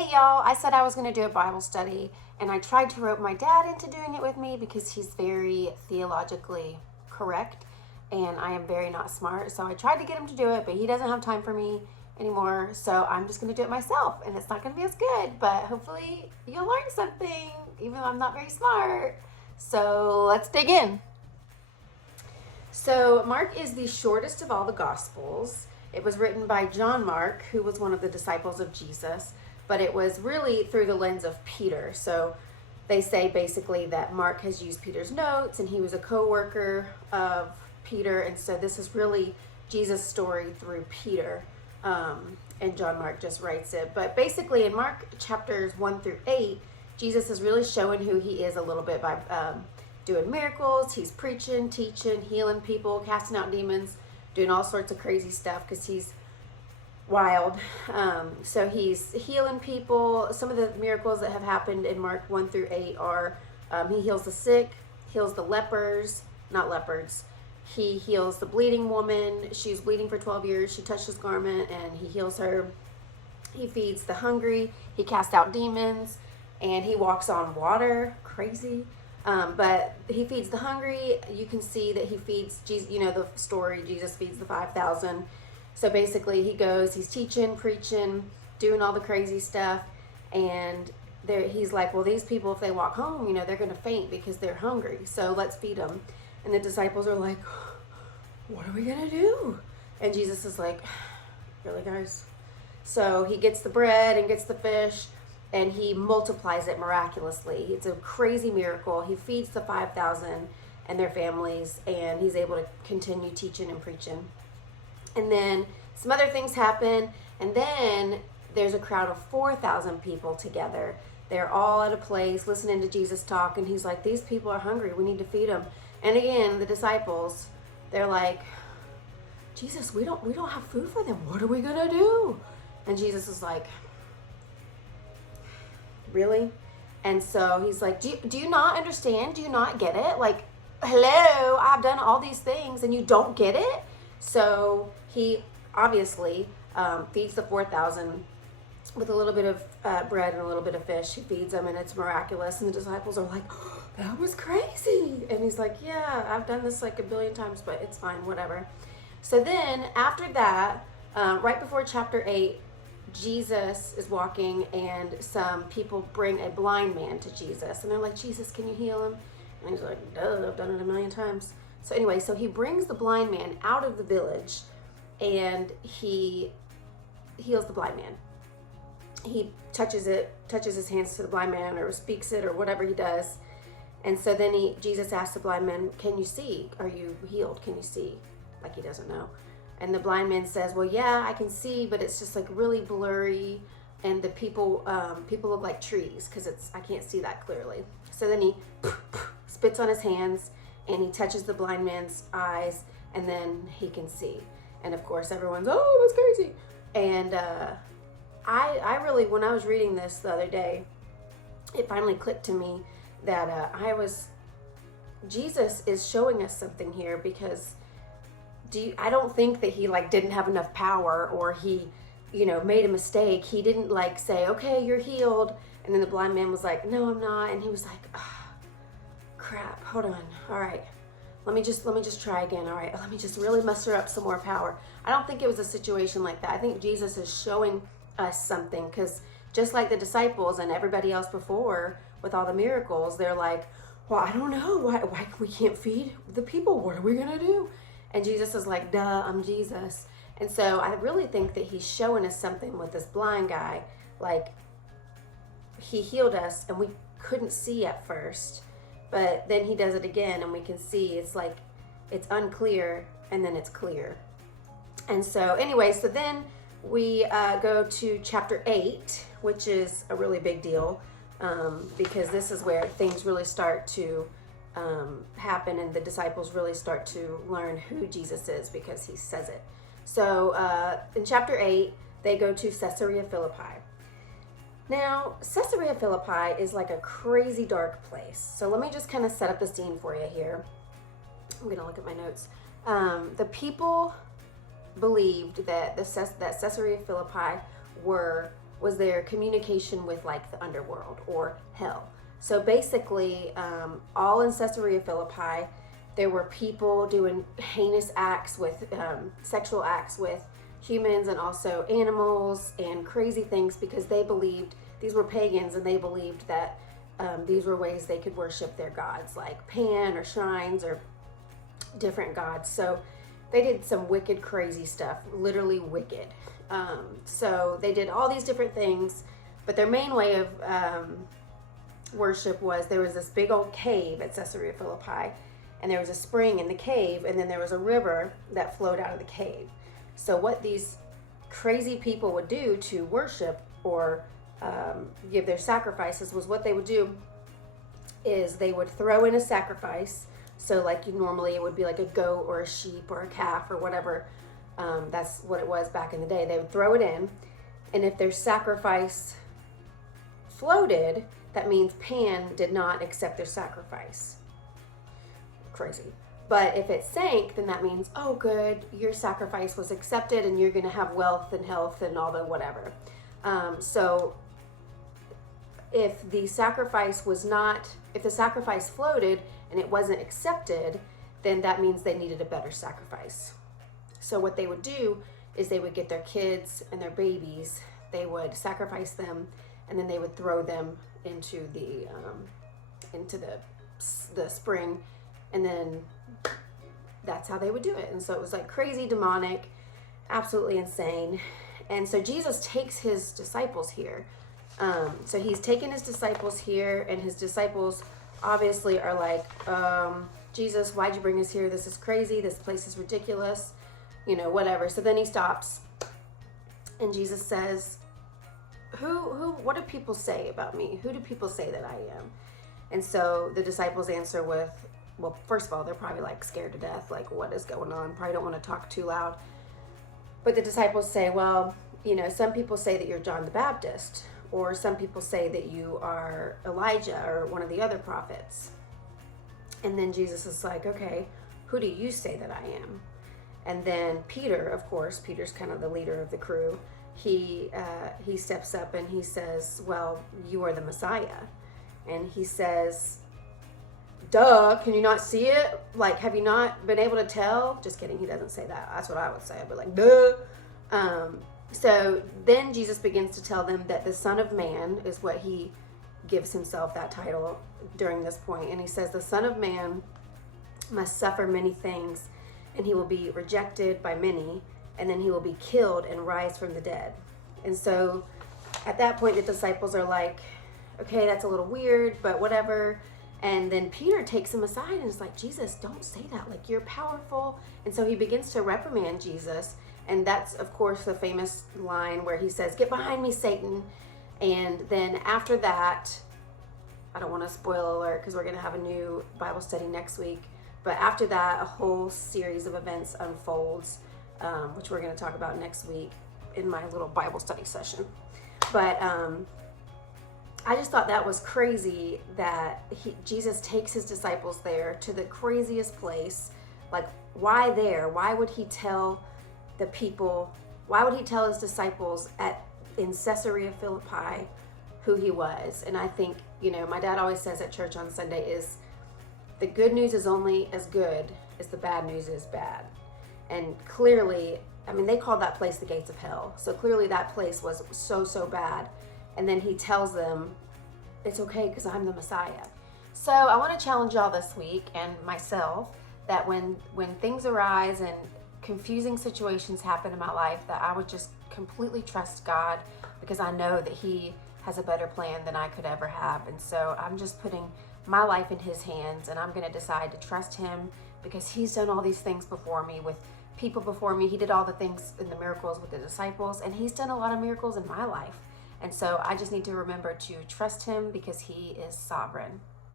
Hey y'all, I said I was going to do a Bible study, and I tried to rope my dad into doing it with me because he's very theologically correct, and I am very not smart. So I tried to get him to do it, but he doesn't have time for me anymore. So I'm just going to do it myself, and it's not going to be as good, but hopefully you'll learn something, even though I'm not very smart. So let's dig in. So Mark is the shortest of all the Gospels. It was written by John Mark, who was one of the disciples of Jesus, but it was really through the lens of Peter. So they say basically that Mark has used Peter's notes and he was a co-worker of Peter. And so this is really Jesus' story through Peter. And John Mark just writes it. But basically in Mark chapters 1 through 8, Jesus is really showing who he is a little bit by doing miracles. He's preaching, teaching, healing people, casting out demons, doing all sorts of crazy stuff because he's wild. So he's healing people. Some of the miracles that have happened in Mark 1 through 8 are he heals the sick, heals the lepers, not leopards. He heals the bleeding woman. She's bleeding for 12 years. She touched his garment and he heals her. He feeds the hungry. He casts out demons and he walks on water. Crazy. But he feeds the hungry. You can see that he feeds Jesus. You know the story. Jesus feeds the 5,000. So basically, he goes. He's teaching, preaching, doing all the crazy stuff, and he's like, well, these people, if they walk home, you know, they're going to faint because they're hungry. So let's feed them. And the disciples are like, what are we going to do? And Jesus is like, really, guys? So he gets the bread and gets the fish, and he multiplies it miraculously. It's a crazy miracle. He feeds the 5,000 and their families, and he's able to continue teaching and preaching. And then some other things happen, and then there's a crowd of 4,000 people together. They're all at a place listening to Jesus talk, and he's like, these people are hungry. We need to feed them. And again, the disciples, they're like, Jesus, we don't have food for them. What are we gonna do? And Jesus is like, really? And so he's like, do you not understand? Do you not get it? Like, hello, I've done all these things and you don't get it? So he obviously feeds the 4,000 with a little bit of bread and a little bit of fish. He feeds them and it's miraculous. And the disciples are like, oh, that was crazy. And he's like, yeah, I've done this like a billion times, but it's fine, whatever. So then after that, right before chapter 8, Jesus is walking and some people bring a blind man to Jesus. And they're like, Jesus, can you heal him? And he's like, duh, I've done it a million times. So anyway, so he brings the blind man out of the village and he heals the blind man. He touches his hands to the blind man or speaks it or whatever he does. And so then Jesus asks the blind man, can you see? Are you healed? Can you see? Like he doesn't know. And the blind man says, well, yeah, I can see, but it's just like really blurry. And the people look like trees because I can't see that clearly. So then he spits on his hands and he touches the blind man's eyes and then he can see. And of course everyone's, oh, that's crazy. And I really, when I was reading this the other day, it finally clicked to me that Jesus is showing us something here because I don't think that he like didn't have enough power or he, you know, made a mistake. He didn't like say, okay, you're healed. And then the blind man was like, no, I'm not. And he was like, oh, crap, hold on. All right, let me just try again. All right, let me just really muster up some more power. I don't think it was a situation like that. I think Jesus is showing us something because just like the disciples and everybody else before with all the miracles, they're like, well, I don't know. Why we can't feed the people? What are we going to do? And Jesus is like, duh, I'm Jesus. And so I really think that he's showing us something with this blind guy. Like, he healed us and we couldn't see at first. But then he does it again and we can see it's like, it's unclear and then it's clear. And so anyway, so then we go to chapter 8, which is a really big deal because this is where things really start to happen and the disciples really start to learn who Jesus is because he says it. So in chapter 8, they go to Caesarea Philippi. Now, Caesarea Philippi is like a crazy dark place. So let me just kind of set up the scene for you here. I'm going to look at my notes. The people believed that Caesarea Philippi were was their communication with like the underworld or hell. So basically, all in Caesarea Philippi, there were people doing heinous acts with sexual acts with humans and also animals and crazy things, because they believed, these were pagans, and they believed that these were ways they could worship their gods, like Pan or shrines or different gods. So they did some wicked, crazy stuff, literally wicked. So they did all these different things, but their main way of worship was, there was this big old cave at Caesarea Philippi, and there was a spring in the cave, and then there was a river that flowed out of the cave. So what these crazy people would do to worship or give their sacrifices was, what they would do is they would throw in a sacrifice. So like you normally, it would be like a goat or a sheep or a calf or whatever. That's what it was back in the day. They would throw it in, and if their sacrifice floated, that means Pan did not accept their sacrifice. Crazy. But if it sank, then that means, oh good, your sacrifice was accepted and you're going to have wealth and health and all the whatever. So if the sacrifice floated and it wasn't accepted, then that means they needed a better sacrifice. So what they would do is they would get their kids and their babies, they would sacrifice them, and then they would throw them into the spring, and then that's how they would do it. And so it was like crazy, demonic, absolutely insane. And so Jesus takes his disciples here. So he's taken his disciples here, and his disciples obviously are like, Jesus, why'd you bring us here? This is crazy. This place is ridiculous. You know, whatever. So then he stops, and Jesus says, what do people say about me? Who do people say that I am? And so the disciples answer with, well, first of all, they're probably like scared to death. Like, what is going on? Probably don't want to talk too loud. But the disciples say, well, you know, some people say that you're John the Baptist, or some people say that you are Elijah or one of the other prophets. And then Jesus is like, okay, who do you say that I am? And then Peter, of course, Peter's kind of the leader of the crew. He steps up and he says, well, you are the Messiah. And he says, duh, can you not see it? Like, have you not been able to tell? Just kidding, he doesn't say that. That's what I would say. I'd be like, duh. So then Jesus begins to tell them that the Son of Man is what he gives himself that title during this point. And he says, the Son of Man must suffer many things, and he will be rejected by many, and then he will be killed and rise from the dead. And so at that point, the disciples are like, okay, that's a little weird, but whatever. And then Peter takes him aside and is like, Jesus, don't say that. Like, you're powerful. And so he begins to reprimand Jesus. And that's, of course, the famous line where he says, get behind me, Satan. And then after that, I don't want to spoil alert because we're going to have a new Bible study next week. But after that, a whole series of events unfolds, which we're going to talk about next week in my little Bible study session. But I just thought that was crazy that Jesus takes his disciples there to the craziest place. Like, why there? Why would he tell the people, why would he tell his disciples in Caesarea Philippi who he was? And I think, you know, my dad always says at church on Sunday is, the good news is only as good as the bad news is bad. And clearly, I mean, they called that place the gates of hell. So clearly that place was so bad. And then he tells them, it's okay because I'm the Messiah. So I want to challenge y'all this week, and myself, that when things arise and confusing situations happen in my life, that I would just completely trust God, because I know that he has a better plan than I could ever have. And so I'm just putting my life in his hands, and I'm going to decide to trust him, because he's done all these things before me with people before me. He did all the things in the miracles with the disciples, and he's done a lot of miracles in my life. And so I just need to remember to trust him because he is sovereign.